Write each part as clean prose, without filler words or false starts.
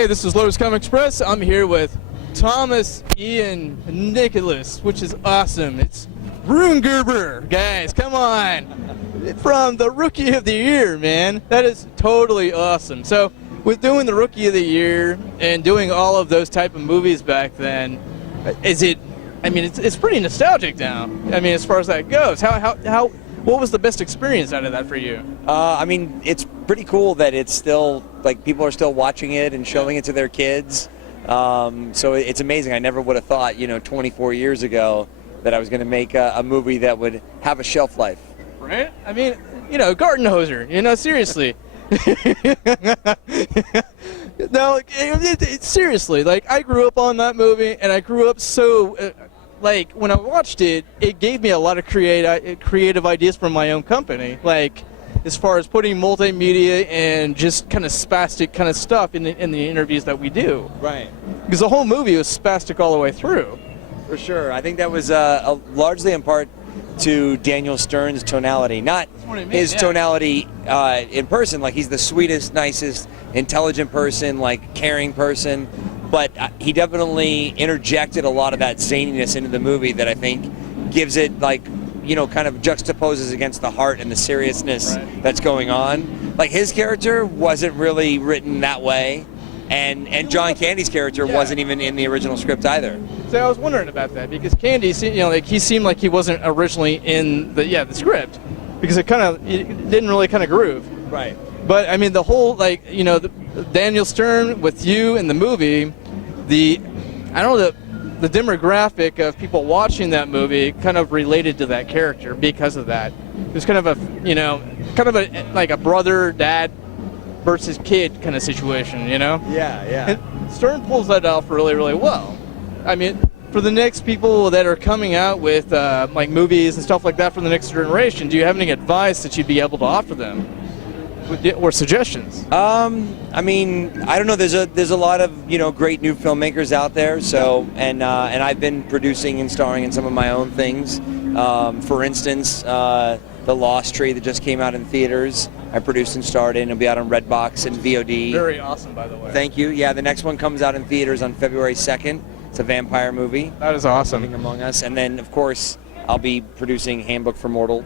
Hey, this is Lotus Comic Express. I'm here with Thomas Ian Nicholas, which is awesome. It's Runegerber, guys, come on. From the Rookie of the Year, man. That is totally awesome. So, with doing the Rookie of the Year and doing all of those type of movies back then, it's pretty nostalgic now. I mean, as far as that goes. What was the best experience out of that for you? It's pretty cool that it's still, like, people are still watching it and showing it to their kids. So it's amazing. I never would have thought, 24 years ago that I was going to make a movie that would have a shelf life. Right? I mean, Garden Hoser, seriously. No, seriously, like, I grew up on that movie, and I grew up so... when I watched it, it gave me a lot of creative ideas from my own company. Like, as far as putting multimedia and just kind of spastic kind of stuff in the interviews that we do. Right. Because the whole movie was spastic all the way through. For sure. I think that was largely in part to Daniel Stern's tonality. Not his tonality in person. Like, he's the sweetest, nicest, intelligent person, like, caring person. But he definitely interjected a lot of that zaniness into the movie that I think gives it, like, kind of juxtaposes against the heart and the seriousness that's going on. Like, his character wasn't really written that way, and John Candy's character wasn't even in the original script either. So I was wondering about that, because Candy, he seemed like he wasn't originally in the script, because it didn't really kind of groove. Right. But I mean, the whole Daniel Stern with you in the movie, the demographic of people watching that movie kind of related to that character because of that. It was kind of a brother, dad versus kid kind of situation, Yeah. And Stern pulls that off really, really well. I mean, for the next people that are coming out with movies and stuff like that for the next generation, do you have any advice that you'd be able to offer them? Or suggestions? I don't know. There's a lot of great new filmmakers out there. So and I've been producing and starring in some of my own things. For instance, The Lost Tree that just came out in theaters, I produced and starred in. It'll be out on Redbox and VOD. Very awesome, by the way. Thank you. Yeah, the next one comes out in theaters on February 2nd. It's a vampire movie. That is awesome. Living Among Us, and then of course I'll be producing Handbook for Mortal.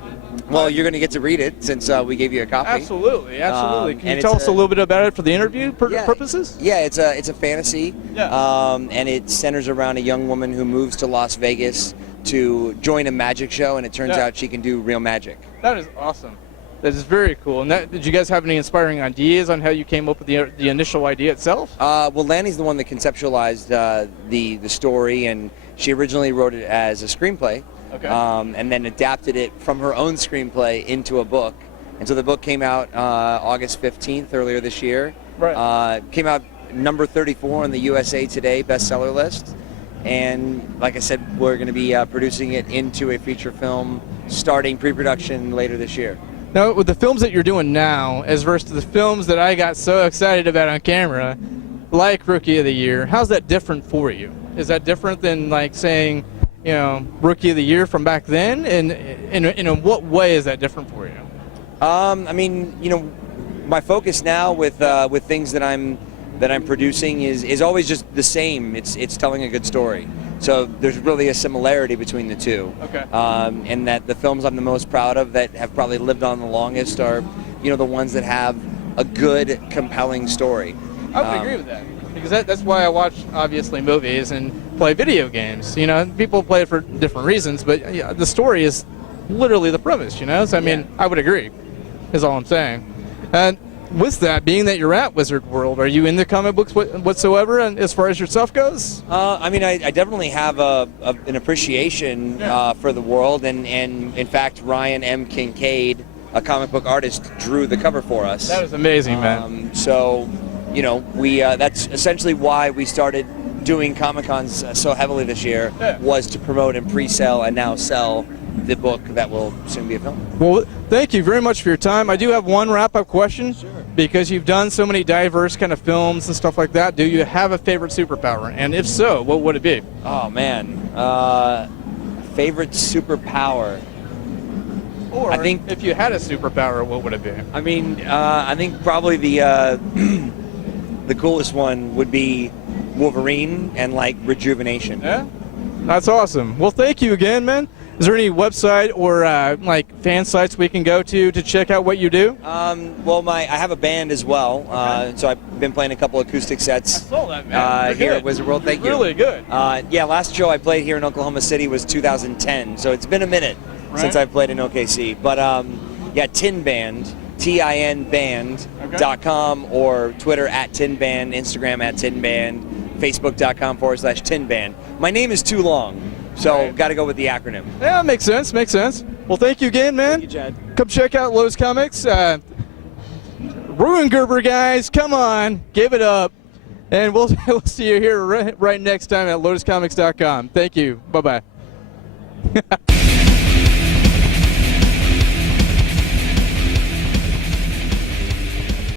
Well, you're going to get to read it since we gave you a copy. Absolutely. Can you tell us a little bit about it for the interview purposes? Yeah, it's a fantasy, and it centers around a young woman who moves to Las Vegas to join a magic show, and it turns out she can do real magic. That is awesome. That is very cool. And did you guys have any inspiring ideas on how you came up with the initial idea itself? Well, Lanny's the one that conceptualized the story, and she originally wrote it as a screenplay. Okay. And then adapted it from her own screenplay into a book. And so the book came out August 15th, earlier this year. Right. Came out number 34 on the USA Today bestseller list. And like I said, we're going to be producing it into a feature film, starting pre-production later this year. Now, with the films that you're doing now, as versus the films that I got so excited about on camera, like Rookie of the Year, how's that different for you? Is that different than, like, saying, Rookie of the Year from back then? And in what way is that different for you? My focus now with things that I'm producing is always just the same. It's telling a good story. So there's really a similarity between the two. Okay. And that the films I'm the most proud of that have probably lived on the longest are, the ones that have a good, compelling story. I would agree with that. Because that's why I watch, obviously, movies and play video games. People play it for different reasons, but the story is literally the premise, So, I would agree, is all I'm saying. And with that, being that you're at Wizard World, are you in the comic books whatsoever, and as far as yourself goes? I definitely have an appreciation for the world, and in fact, Ryan M. Kincaid, a comic book artist, drew the cover for us. That is amazing, man. So, we that's essentially why we started doing Comic-Cons so heavily this year, was to promote and pre-sell and now sell the book that will soon be a film. Well, thank you very much for your time. I do have one wrap-up question. Sure. Because you've done so many diverse kind of films and stuff like that, do you have a favorite superpower? And if so, what would it be? Oh, man. Favorite superpower? Or I think if you had a superpower, what would it be? I think probably the the coolest one would be Wolverine and like Rejuvenation. Yeah, that's awesome. Well, thank you again, man. Is there any website or like fan sites we can go to check out what you do? Well, I have a band as well, so I've been playing a couple acoustic sets. I saw that, man. Here at Wizard World. Thank you. Really good. Yeah, last show I played here in Oklahoma City was 2010, so it's been a minute since I've played in OKC. But yeah, Tin Band, TINBand.com, or Twitter @TinBand, Instagram @TinBand, Facebook.com/TinBand. My name is too long, so got to go with the acronym. Yeah, makes sense. Makes sense. Well, thank you again, man. Thank you, Chad. Come check out Lotus Comics. Ruin Gerber, guys, come on, give it up. And we'll see you here right next time at lotuscomics.com. Thank you. Bye-bye.